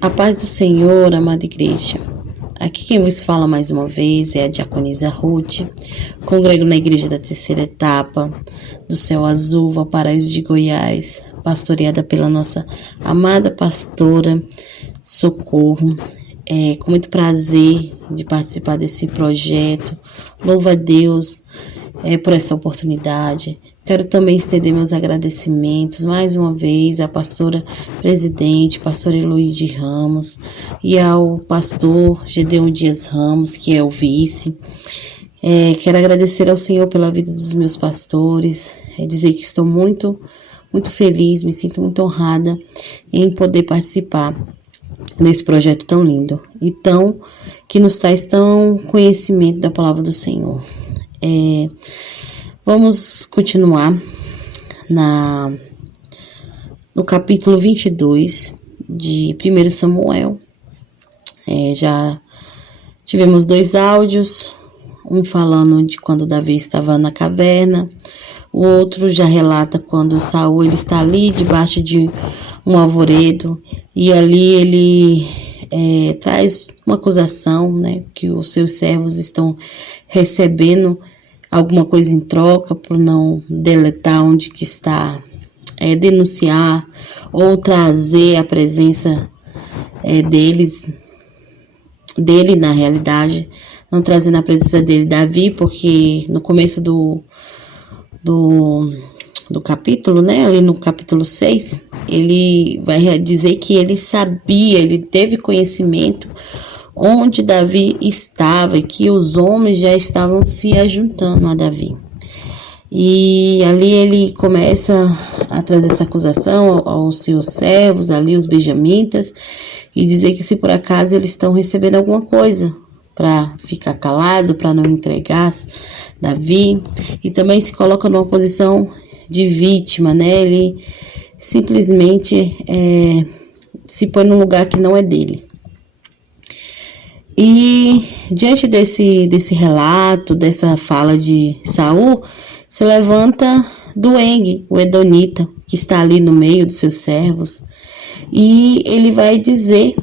A paz do Senhor, amada igreja. Aqui quem vos fala mais uma vez é a diaconisa Ruth, congrego na igreja da terceira etapa do Céu Azul, Valparaíso de Goiás, pastoreada pela nossa amada pastora Socorro. Com muito prazer de participar desse projeto. Louvo a Deus por essa oportunidade. Quero também estender meus agradecimentos mais uma vez à pastora presidente, pastor Eloide Ramos, e ao pastor Gedeon Dias Ramos, que é o vice. Quero agradecer ao Senhor pela vida dos meus pastores, dizer que estou muito feliz, me sinto muito honrada em poder participar desse projeto tão lindo e que nos traz tão conhecimento da palavra do Senhor. Vamos continuar no capítulo 22 de 1 Samuel. Já tivemos 2 áudios, um falando de quando Davi estava na caverna, o outro já relata quando Saul ele está ali debaixo de um arvoredo e ali ele traz uma acusação, né, que os seus servos estão recebendo alguma coisa em troca por não deletar onde que está, denunciar ou trazer a presença dele na realidade, não trazendo a presença dele, Davi, porque no começo do capítulo, né, ali no capítulo 6, ele vai dizer que ele sabia, ele teve conhecimento onde Davi estava e que os homens já estavam se ajuntando a Davi. E ali ele começa a trazer essa acusação aos seus servos, ali os benjamitas, e dizer que se por acaso eles estão recebendo alguma coisa para ficar calado, para não entregar Davi, e também se coloca numa posição de vítima, né? Ele simplesmente se põe num lugar que não é dele. E diante desse relato, dessa fala de Saul, se levanta Doeg, o Edonita, que está ali no meio dos seus servos, e ele vai dizer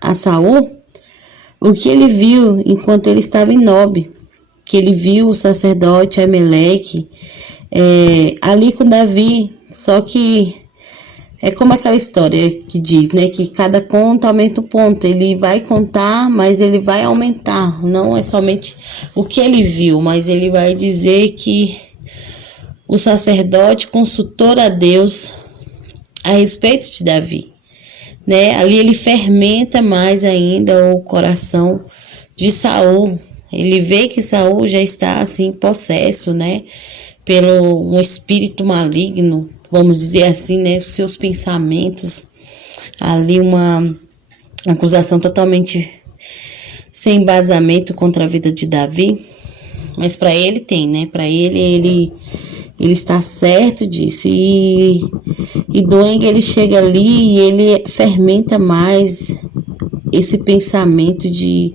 a Saul o que ele viu enquanto ele estava em Nob, que ele viu o sacerdote Aimeleque ali com Davi, só que é como aquela história que diz, né, que cada conta aumenta o ponto. Ele vai contar, mas ele vai aumentar. Não é somente o que ele viu, mas ele vai dizer que o sacerdote consultou a Deus a respeito de Davi, né? Ali ele fermenta mais ainda o coração de Saul. Ele vê que Saul já está assim possesso, né, pelo um espírito maligno, vamos dizer assim, né, os seus pensamentos, ali uma acusação totalmente sem embasamento contra a vida de Davi, mas para ele tem, né, para ele está certo disso, e Doeg ele chega ali e ele fermenta mais esse pensamento de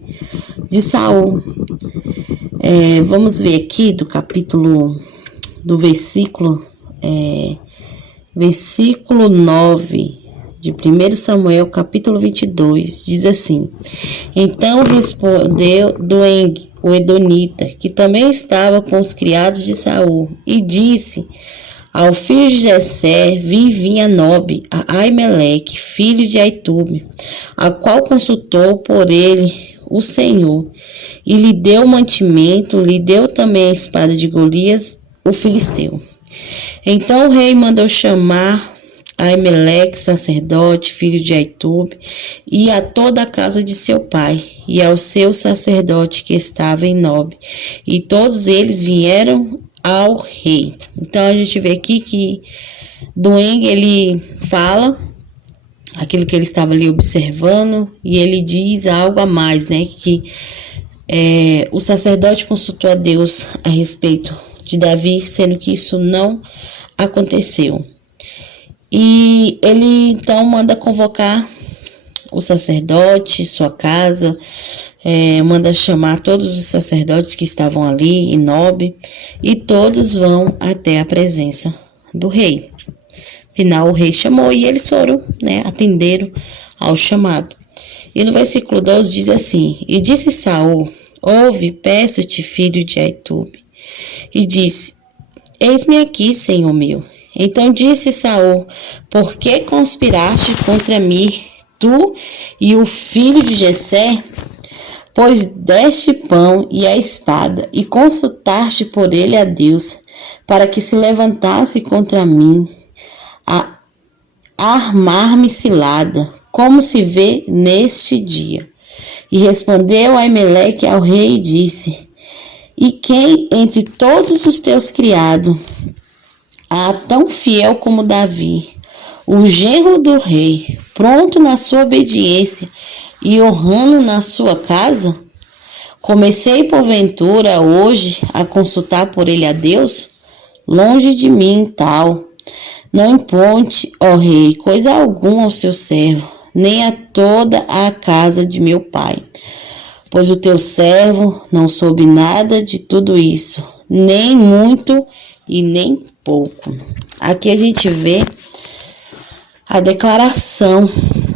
Saul. Vamos ver aqui do versículo 9 de 1 Samuel, capítulo 22, diz assim: Então respondeu Doeg, o Edonita, que também estava com os criados de Saul, e disse ao filho de Jessé: Vim a Nob, a Aimeleque, filho de Aitube, a qual consultou por ele o Senhor, e lhe deu mantimento, lhe deu também a espada de Golias, o filisteu. Então o rei mandou chamar a Aimeleque, sacerdote, filho de Aitube, e a toda a casa de seu pai, e ao seu sacerdote que estava em Nob, e todos eles vieram ao rei. Então a gente vê aqui que Doeg ele fala aquilo que ele estava ali observando, e ele diz algo a mais, né, que o sacerdote consultou a Deus a respeito de Davi, sendo que isso não aconteceu. E ele então manda convocar o sacerdote, sua casa, manda chamar todos os sacerdotes que estavam ali em Nob, e todos vão até a presença do rei. Afinal, o rei chamou e eles foram, né, atenderam ao chamado. E no versículo 12 diz assim: E disse Saul: Ouve, peço-te, filho de Aitube. E disse: Eis-me aqui, Senhor meu. Então disse Saul: Por que conspiraste contra mim, tu e o filho de Jessé? Pois deste pão e a espada, e consultaste por ele a Deus, para que se levantasse contra mim, a armar-me cilada, como se vê neste dia. E respondeu Aimeleque ao rei e disse: E quem entre todos os teus criados há tão fiel como Davi, o genro do rei, pronto na sua obediência e honrando na sua casa? Comecei porventura hoje a consultar por ele a Deus? Longe de mim tal. Não imponte, ó rei, coisa alguma ao seu servo, nem a toda a casa de meu pai. Pois o teu servo não soube nada de tudo isso, nem muito e nem pouco. Aqui a gente vê a declaração,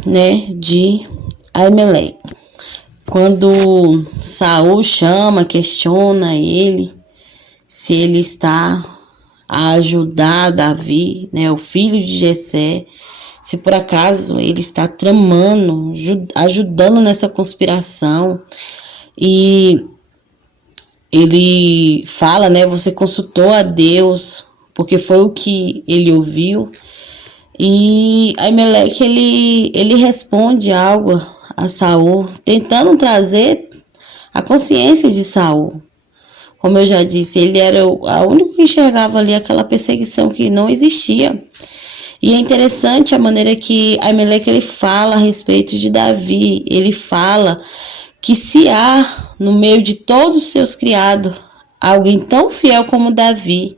né, de Aimeleque. Quando Saul chama, questiona ele, se ele está a ajudar Davi, né, o filho de Jessé, se por acaso ele está tramando, ajudando nessa conspiração. E ele fala, né, você consultou a Deus, porque foi o que ele ouviu. E Aimeleque, ele responde algo a Saul, tentando trazer a consciência de Saul. Como eu já disse, ele era o único que enxergava ali aquela perseguição que não existia. E é interessante a maneira que Aimeleque ele fala a respeito de Davi. Ele fala que se há no meio de todos os seus criados alguém tão fiel como Davi,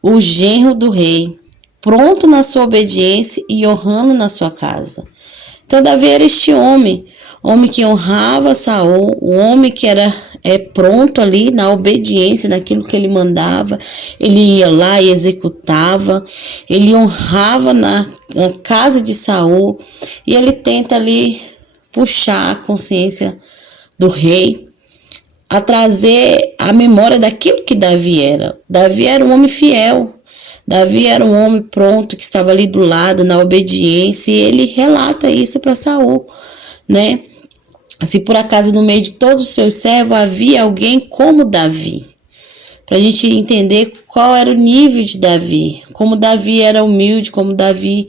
o genro do rei, pronto na sua obediência e honrando na sua casa. Então Davi era este homem que honrava Saul, o homem que era pronto ali na obediência, naquilo que ele mandava. Ele ia lá e executava, ele honrava na casa de Saul, e ele tenta ali puxar a consciência do rei, a trazer a memória daquilo que Davi era. Davi era um homem fiel, Davi era um homem pronto, que estava ali do lado, na obediência, e ele relata isso para Saul, né? Se por acaso no meio de todos os seus servos havia alguém como Davi, para a gente entender qual era o nível de Davi, como Davi era humilde, como Davi,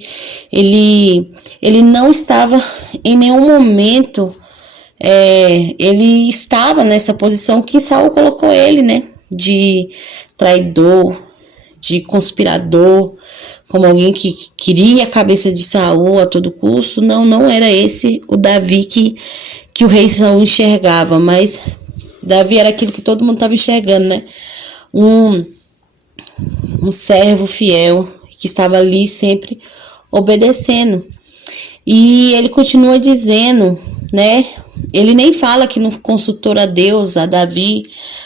ele não estava em nenhum momento, ele estava nessa posição que Saul colocou ele, né? De traidor, de conspirador, como alguém que queria a cabeça de Saul a todo custo. Não era esse o Davi que o rei Saul enxergava, mas Davi era aquilo que todo mundo estava enxergando, né? Um servo fiel que estava ali sempre obedecendo. E ele continua dizendo, né? Ele nem fala que não consultou a Deus,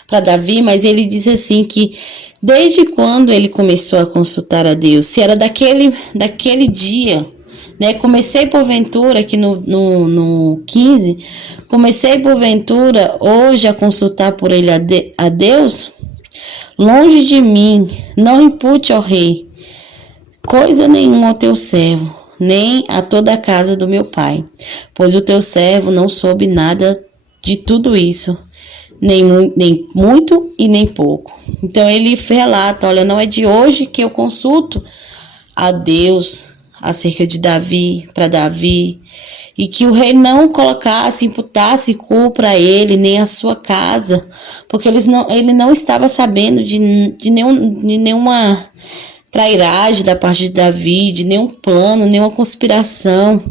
para Davi, mas ele diz assim que desde quando ele começou a consultar a Deus, se era daquele dia, né? Comecei porventura, aqui no 15, comecei porventura hoje a consultar por ele a Deus? Longe de mim, não impute ao rei coisa nenhuma ao teu servo, nem a toda a casa do meu pai, pois o teu servo não soube nada de tudo isso, nem muito e nem pouco. Então ele relata, olha, não é de hoje que eu consulto a Deus acerca de Davi, para Davi, e que o rei não colocasse, imputasse culpa a ele, nem a sua casa, porque ele não estava sabendo de nenhuma trairagem da parte de Davi, de nenhum plano, nenhuma conspiração,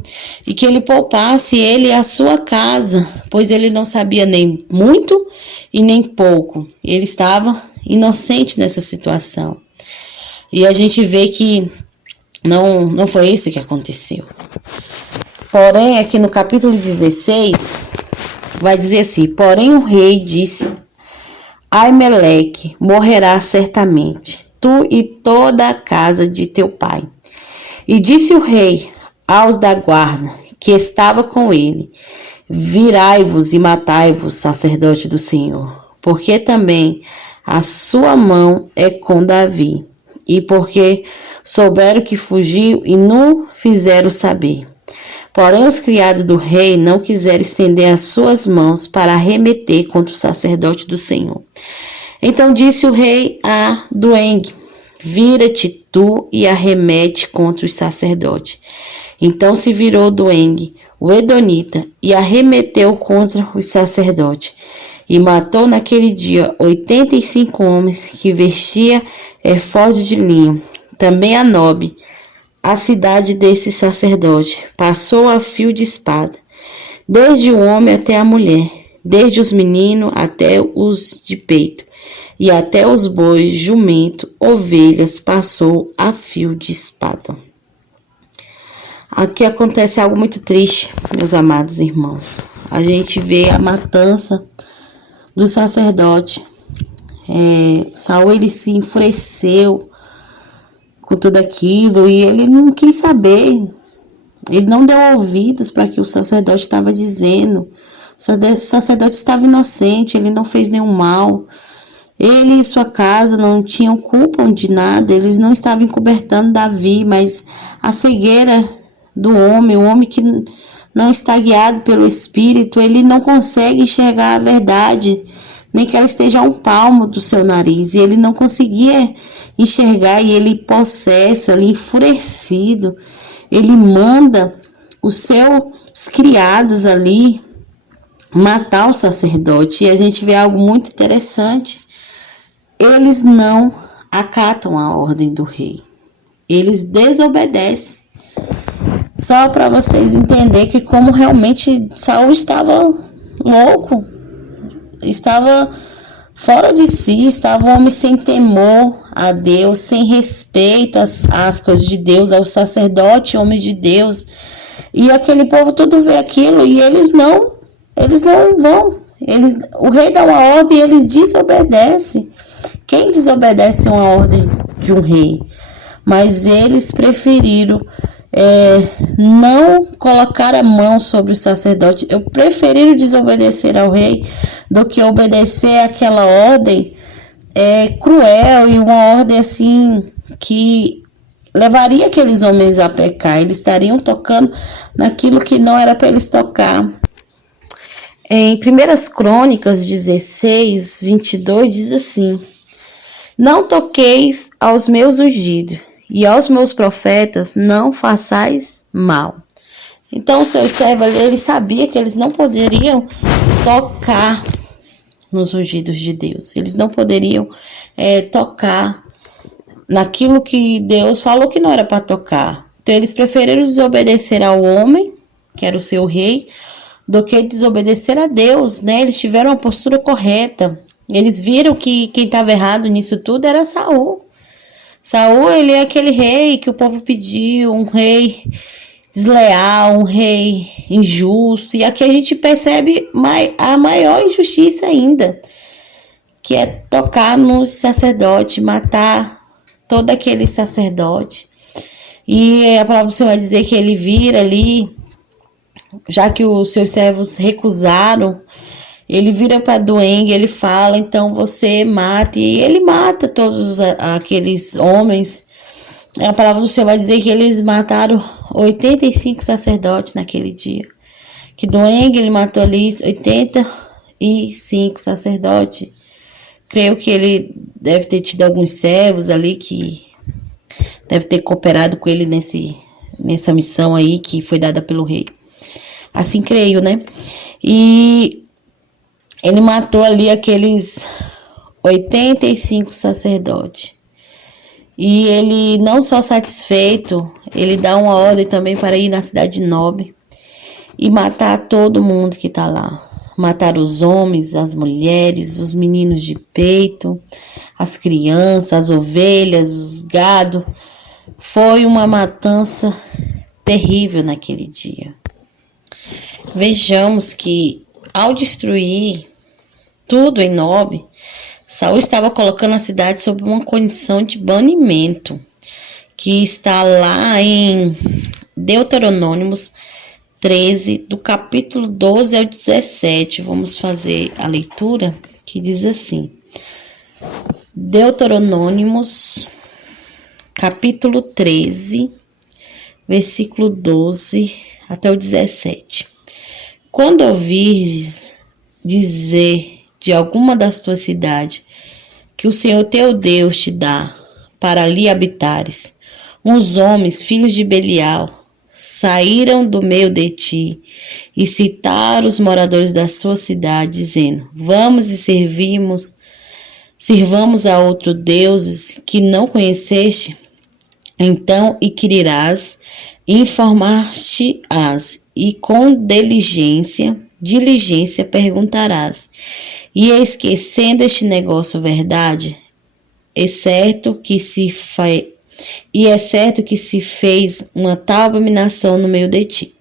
e que ele poupasse ele e a sua casa, pois ele não sabia nem muito e nem pouco. Ele estava inocente nessa situação. E a gente vê que não foi isso que aconteceu. Porém, aqui no capítulo 16, vai dizer assim: porém o rei disse: Aimeleque morrerá certamente, tu e toda a casa de teu pai. E disse o rei aos da guarda que estava com ele: Virai-vos e matai-vos, sacerdote do Senhor, porque também a sua mão é com Davi, e porque souberam que fugiu e não fizeram saber. Porém, os criados do rei não quiseram estender as suas mãos para arremeter contra o sacerdote do Senhor. Então disse o rei a Doeg: Vira-te tu e arremete contra os sacerdotes. Então se virou Doeg, o edonita, e arremeteu contra os sacerdotes, e matou naquele dia 85 homens que vestiam efode de linho. Também a Nobe, a cidade desse sacerdote, passou a fio de espada, desde o homem até a mulher, desde os meninos até os de peito, e até os bois, jumento, ovelhas, passou a fio de espada. Aqui acontece algo muito triste, meus amados irmãos. A gente vê a matança do sacerdote. Saul, ele se enfureceu com tudo aquilo e ele não quis saber. Ele não deu ouvidos para o que o sacerdote estava dizendo. O sacerdote estava inocente, ele não fez nenhum mal. Ele e sua casa não tinham culpa de nada, eles não estavam encobertando Davi, mas a cegueira do homem, o homem que não está guiado pelo Espírito, ele não consegue enxergar a verdade, nem que ela esteja a um palmo do seu nariz, e ele não conseguia enxergar, e ele possesso, ele enfurecido, ele manda os seus criados ali matar o sacerdote, e a gente vê algo muito interessante. Eles não acatam a ordem do rei. Eles desobedecem. Só para vocês entenderem que como realmente Saul estava louco. Estava fora de si. Estava um homem sem temor a Deus, sem respeito às coisas de Deus, ao sacerdote, homem de Deus. E aquele povo tudo vê aquilo e eles não vão. O rei dá uma ordem e eles desobedecem. Quem desobedece uma ordem de um rei? Mas eles preferiram não colocar a mão sobre o sacerdote. Eu preferiram desobedecer ao rei do que obedecer àquela ordem cruel e uma ordem assim que levaria aqueles homens a pecar. Eles estariam tocando naquilo que não era para eles tocar. Em 1 Crônicas 16, 22 diz assim: Não toqueis aos meus ungidos, e aos meus profetas não façais mal. Então o seu servo, ele sabia que eles não poderiam tocar nos ungidos de Deus. Eles não poderiam tocar naquilo que Deus falou que não era para tocar. Então eles preferiram desobedecer ao homem, que era o seu rei, do que desobedecer a Deus, né? Eles tiveram uma postura correta. Eles viram que quem estava errado nisso tudo era Saul. Saul, ele é aquele rei que o povo pediu, um rei desleal, um rei injusto. E aqui a gente percebe a maior injustiça ainda, que é tocar no sacerdote, matar todo aquele sacerdote. E a palavra do Senhor vai dizer que ele vira ali, já que os seus servos recusaram, ele vira para Doeg, ele fala, então você mate, e ele mata todos aqueles homens. A palavra do Senhor vai dizer que eles mataram 85 sacerdotes naquele dia. Que Doeg, ele matou ali 85 sacerdotes. Creio que ele deve ter tido alguns servos ali que deve ter cooperado com ele nessa missão aí que foi dada pelo rei. Assim creio, né? E ele matou ali aqueles 85 sacerdotes. E ele, não só satisfeito, ele dá uma ordem também para ir na cidade de Nob e matar todo mundo que está lá. Matar os homens, as mulheres, os meninos de peito, as crianças, as ovelhas, os gado. Foi uma matança terrível naquele dia. Vejamos que ao destruir tudo em Nob, Saul estava colocando a cidade sob uma condição de banimento, que está lá em Deuteronômios 13, do capítulo 12 ao 17. Vamos fazer a leitura, que diz assim: Deuteronômios, capítulo 13, versículo 12 até o 17. Quando ouvires dizer de alguma das tuas cidades que o Senhor teu Deus te dá para ali habitares, uns homens, filhos de Belial, saíram do meio de ti e citaram os moradores da sua cidade, dizendo: vamos e sirvamos a outros deuses que não conheceste, então inquirirás, informar-te-ás e com diligência perguntarás. E esquecendo este negócio verdade, é certo que se fez uma tal abominação no meio de ti.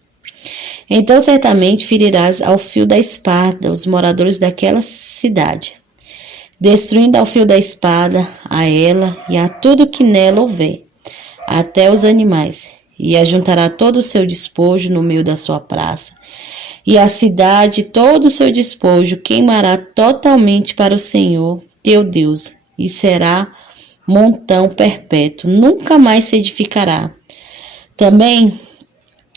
Então certamente ferirás ao fio da espada os moradores daquela cidade, destruindo ao fio da espada a ela e a tudo que nela houver, até os animais, e ajuntará todo o seu despojo no meio da sua praça, e a cidade todo o seu despojo queimará totalmente para o Senhor teu Deus, e será montão perpétuo, nunca mais se edificará. Também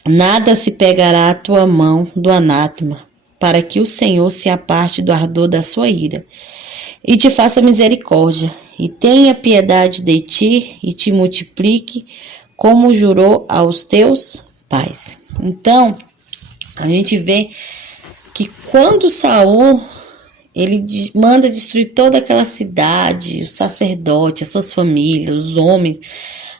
nada se pegará à tua mão do anátema, para que o Senhor se aparte do ardor da sua ira, e te faça misericórdia, e tenha piedade de ti, e te multiplique, como jurou aos teus pais. Então, a gente vê que quando Saul ele manda destruir toda aquela cidade, os sacerdotes, as suas famílias, os homens,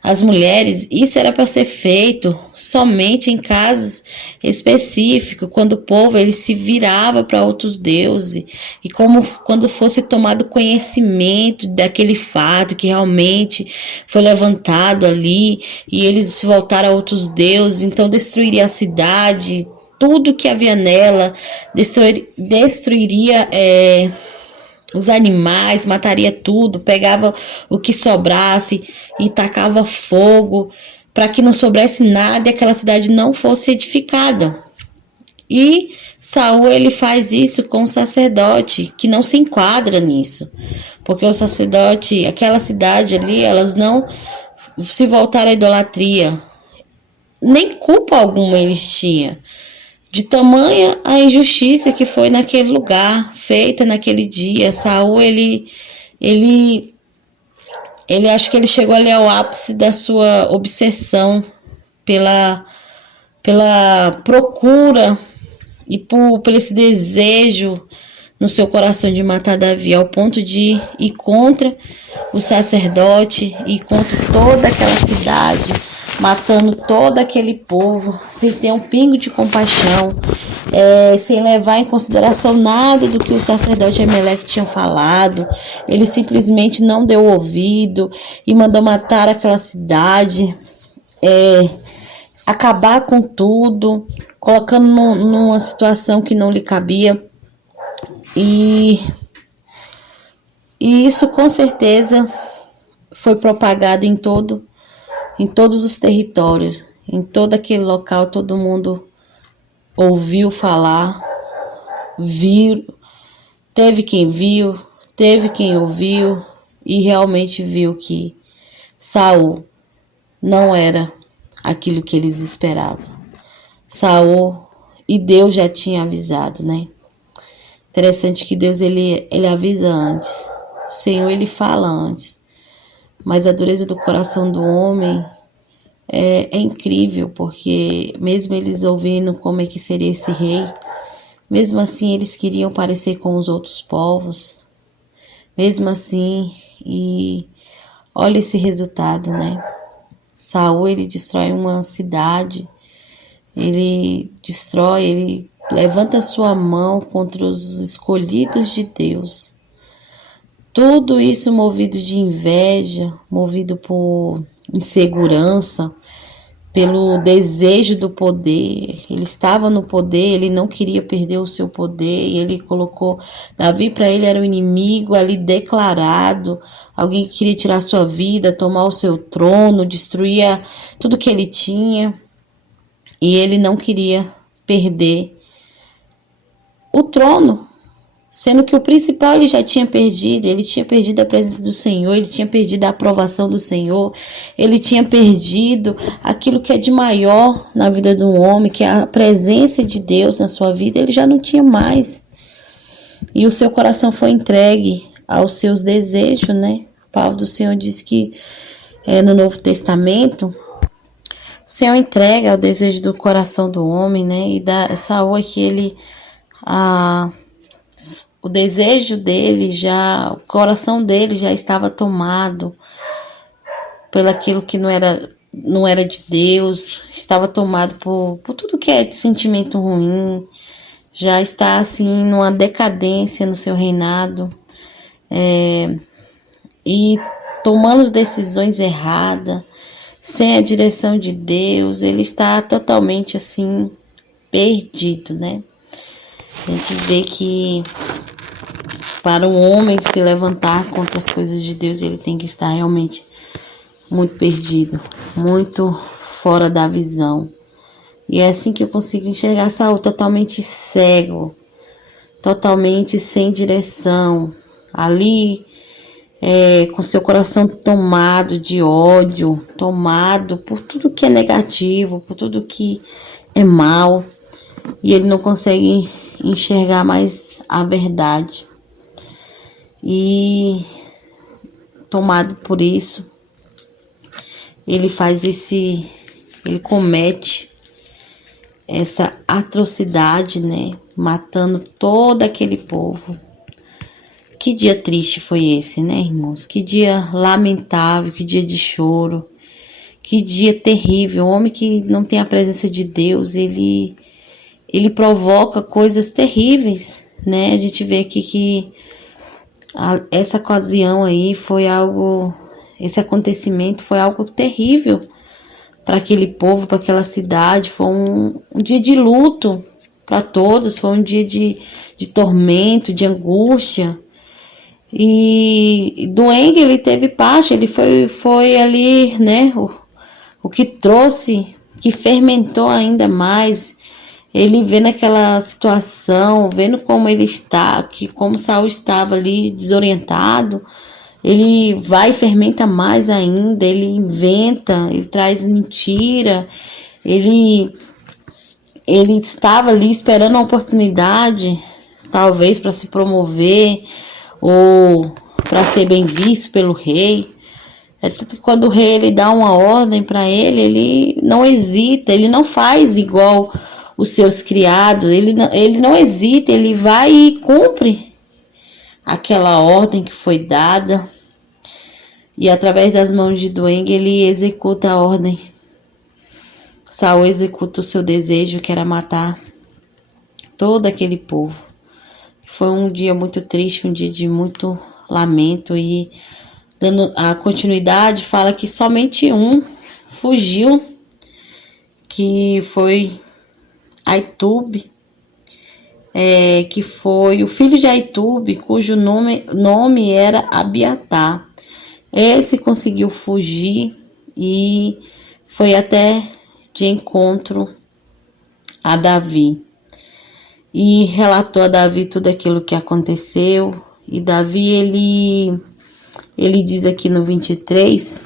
as mulheres, isso era para ser feito somente em casos específicos, quando o povo ele se virava para outros deuses, e quando fosse tomado conhecimento daquele fato que realmente foi levantado ali, e eles se voltaram a outros deuses, então destruiria a cidade, tudo que havia nela, destruiria os animais, mataria tudo, pegava o que sobrasse e tacava fogo para que não sobrasse nada e aquela cidade não fosse edificada. E Saul ele faz isso com o sacerdote, que não se enquadra nisso, porque o sacerdote, aquela cidade ali, elas não se voltaram à idolatria, nem culpa alguma eles tinham, de tamanha a injustiça que foi naquele lugar, feita naquele dia. Saul, ele acho que ele chegou ali ao ápice da sua obsessão pela procura e por esse desejo no seu coração de matar Davi, ao ponto de ir contra o sacerdote e contra toda aquela cidade, matando todo aquele povo, sem ter um pingo de compaixão, sem levar em consideração nada do que o sacerdote Ameleque tinha falado. Ele simplesmente não deu ouvido e mandou matar aquela cidade, acabar com tudo, colocando numa situação que não lhe cabia. E isso com certeza foi propagado em todos os territórios, em todo aquele local. Todo mundo ouviu falar, teve quem viu, teve quem ouviu e realmente viu que Saul não era aquilo que eles esperavam. Saul, e Deus já tinha avisado, né? Interessante que Deus ele avisa antes, o Senhor ele fala antes. Mas a dureza do coração do homem é incrível, porque mesmo eles ouvindo como é que seria esse rei, mesmo assim eles queriam parecer com os outros povos, mesmo assim, e olha esse resultado, né? Saul, ele destrói uma cidade, ele levanta sua mão contra os escolhidos de Deus. Tudo isso movido de inveja, movido por insegurança, pelo desejo do poder. Ele estava no poder, ele não queria perder o seu poder, e ele colocou Davi, para ele era o inimigo ali declarado, alguém que queria tirar sua vida, tomar o seu trono, destruir tudo que ele tinha, e ele não queria perder o trono. Sendo que o principal ele já tinha perdido, ele tinha perdido a presença do Senhor, ele tinha perdido a aprovação do Senhor, ele tinha perdido aquilo que é de maior na vida de um homem, que é a presença de Deus na sua vida, ele já não tinha mais. E o seu coração foi entregue aos seus desejos, né? A palavra do Senhor diz que no Novo Testamento, o Senhor entrega o desejo do coração do homem, né? E Saul aqui, ele... o desejo dele o coração dele já estava tomado pelo aquilo que não era de Deus, estava tomado por tudo que é de sentimento ruim, já está assim numa decadência no seu reinado, e tomando decisões erradas, sem a direção de Deus, ele está totalmente assim perdido, né? A gente vê que para um homem se levantar contra as coisas de Deus, ele tem que estar realmente muito perdido, muito fora da visão. E é assim que eu consigo enxergar Saul, totalmente cego, totalmente sem direção, ali com seu coração tomado de ódio, tomado por tudo que é negativo, por tudo que é mal, e ele não consegue enxergar mais a verdade. E tomado por isso, ele comete essa atrocidade, né? Matando todo aquele povo. Que dia triste foi esse, né, irmãos? Que dia lamentável, que dia de choro, que dia terrível. O homem que não tem a presença de Deus, ele provoca coisas terríveis, né? A gente vê aqui que essa ocasião aí esse acontecimento foi algo terrível para aquele povo, para aquela cidade. Foi um dia de luto para todos, foi um dia de tormento, de angústia. E Doeg, ele teve parte, ele foi ali, né, o que trouxe, que fermentou ainda mais. Ele vendo aquela situação, vendo como ele está, como Saul estava ali desorientado, ele vai e fermenta mais ainda, ele inventa, ele traz mentira, ele estava ali esperando uma oportunidade, talvez para se promover ou para ser bem visto pelo rei. Tanto que quando o rei ele dá uma ordem para ele não hesita, ele não faz igual os seus criados, ele não hesita, ele vai e cumpre aquela ordem que foi dada. E através das mãos de Doeg, ele executa a ordem. Saul executa o seu desejo, que era matar todo aquele povo. Foi um dia muito triste, um dia de muito lamento. E dando a continuidade, fala que somente um fugiu, que foi Aitube, que foi o filho de Aitube, cujo nome era Abiatar. Esse conseguiu fugir e foi até de encontro a Davi. E relatou a Davi tudo aquilo que aconteceu. E Davi, ele diz aqui no 23,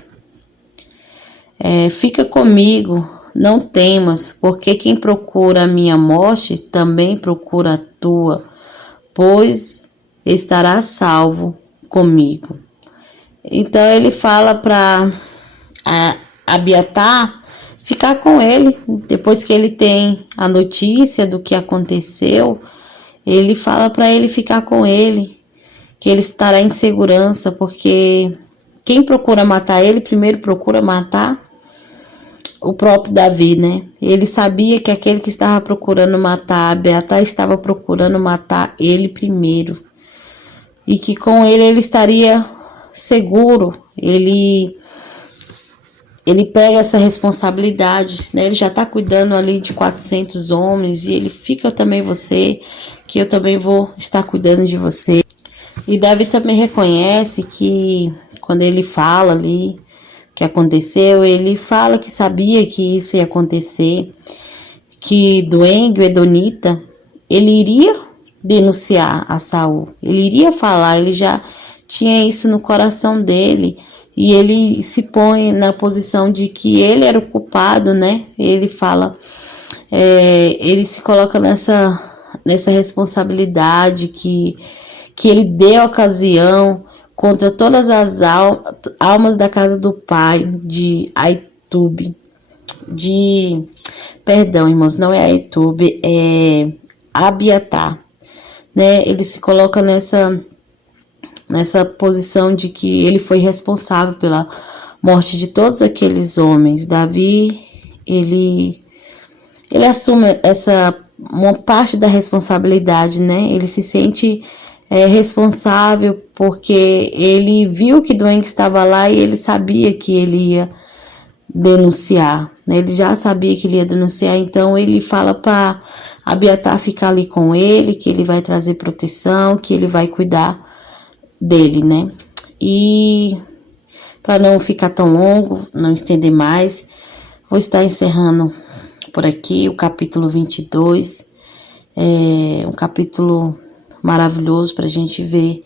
fica comigo, não temas, porque quem procura a minha morte também procura a tua, pois estará salvo comigo. Então ele fala para Abiatar ficar com ele. Depois que ele tem a notícia do que aconteceu, ele fala para ele ficar com ele, que ele estará em segurança, porque quem procura matar ele, primeiro procura matar o próprio Davi, né? Ele sabia que aquele que estava procurando matar Abiatar estava procurando matar ele primeiro, e que com ele estaria seguro. Ele ele pega essa responsabilidade, né? Ele já está cuidando ali de 400 homens e ele fica também você, que eu também vou estar cuidando de você. E Davi também reconhece que quando ele fala ali que aconteceu, ele fala que sabia que isso ia acontecer, que Doeg, o Edonita, ele iria denunciar a Saul, ele iria falar, ele já tinha isso no coração dele. E ele se põe na posição de que ele era o culpado, né? Ele fala, ele se coloca nessa responsabilidade que ele deu ocasião contra todas as almas da casa do pai de Aitube. Perdão, irmãos, não é Aitube, é Abiatar, né? Ele se coloca nessa posição de que ele foi responsável pela morte de todos aqueles homens. Davi, ele assume uma parte da responsabilidade, né? Ele se sente responsável porque ele viu que Doeg estava lá e ele sabia que ele ia denunciar, né? Ele já sabia que ele ia denunciar, então ele fala para Abiatar ficar ali com ele, que ele vai trazer proteção, que ele vai cuidar dele, né? E para não ficar tão longo, não estender mais, vou estar encerrando por aqui o capítulo 22. É um capítulo maravilhoso para a gente ver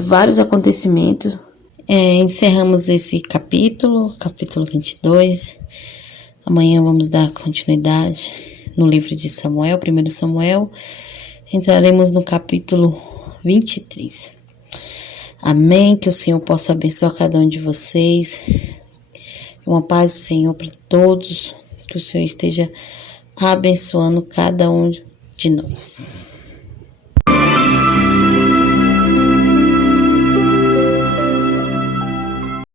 vários acontecimentos. Encerramos esse capítulo 22. Amanhã vamos dar continuidade no livro de Samuel, 1 Samuel. Entraremos no capítulo 23. Amém, que o Senhor possa abençoar cada um de vocês, uma paz do Senhor para todos, que o Senhor esteja abençoando cada um de nós.